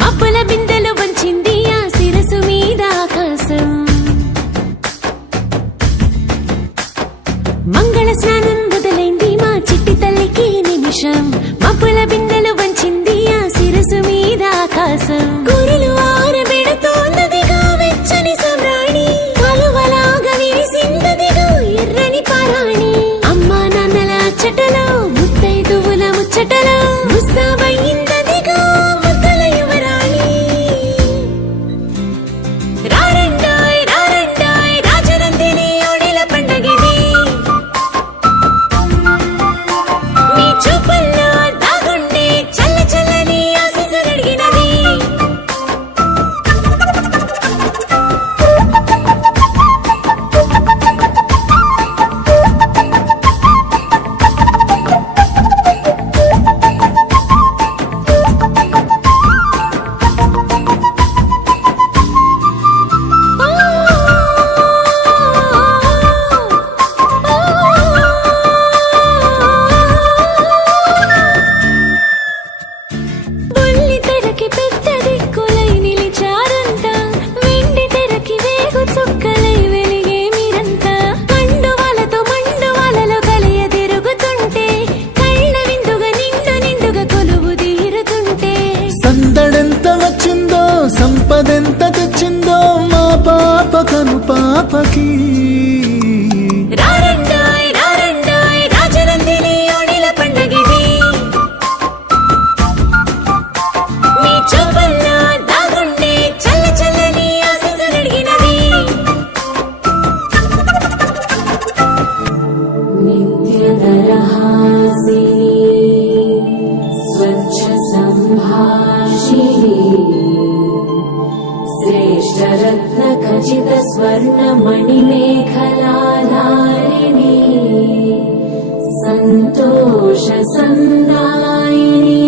మబ్బుల బిందెలు వంచింది ఆ శిరసు మీద ఆకాశం. మంగళ స్నానం మొదలైంది మా చిట్టి తల్లికి నిమిషం. మబ్బుల బిందెలు వంచింది ఆ శిరసు మీద ఆకాశం. కూరలు ఆరబెడుతోందదిగా వెచ్చని సమ్రాణి, కలువలాగా విరిసిందదిగా ఎర్రని పారాణి. అమ్మా నాన్నల అచ్చటలో ముత్తైదువుల ముచ్చటలో ముస్తాబయ్యిందదిగా ముద్దల యువరాణి. రారండాయ్ రారండాయ్ రాజనందిని ఓడిల పండగిది, మీ చూపుల్లో దాగుండే చల్ల చల్లని ఆశీస్సులడిగినది. బుల్లి తెరకి పెద్ద దిక్కులై నిలిచారంతా, వెండి తెరకి వేగు చుక్కలై వెలిగే మీరంతా. కండువాలతో మండువాలలో కలియ తిరుగుతుంటే, కళ్ళ విందుగా నిండు నిండుగా కొలువు తీరుతుంటే. సందడెంత వచ్చిందో సంపదెంత తెచ్చిందో మా పాప కను పాపకి. రారండాయ్ రారండాయ్ రాజనందిని ఓడిల పండగిది, మీ చూపుల్లో దాగుండే చల్ల చల్లని ఆశీస్సులడిగినది. నిత్యదరహాసిని స్వచ్ఛ సంభాషిణి, శ్రేష్టరత్న ఖచిత స్వర్ణ మణిమేఖలాధారిణి, సంతోష సందాయిని.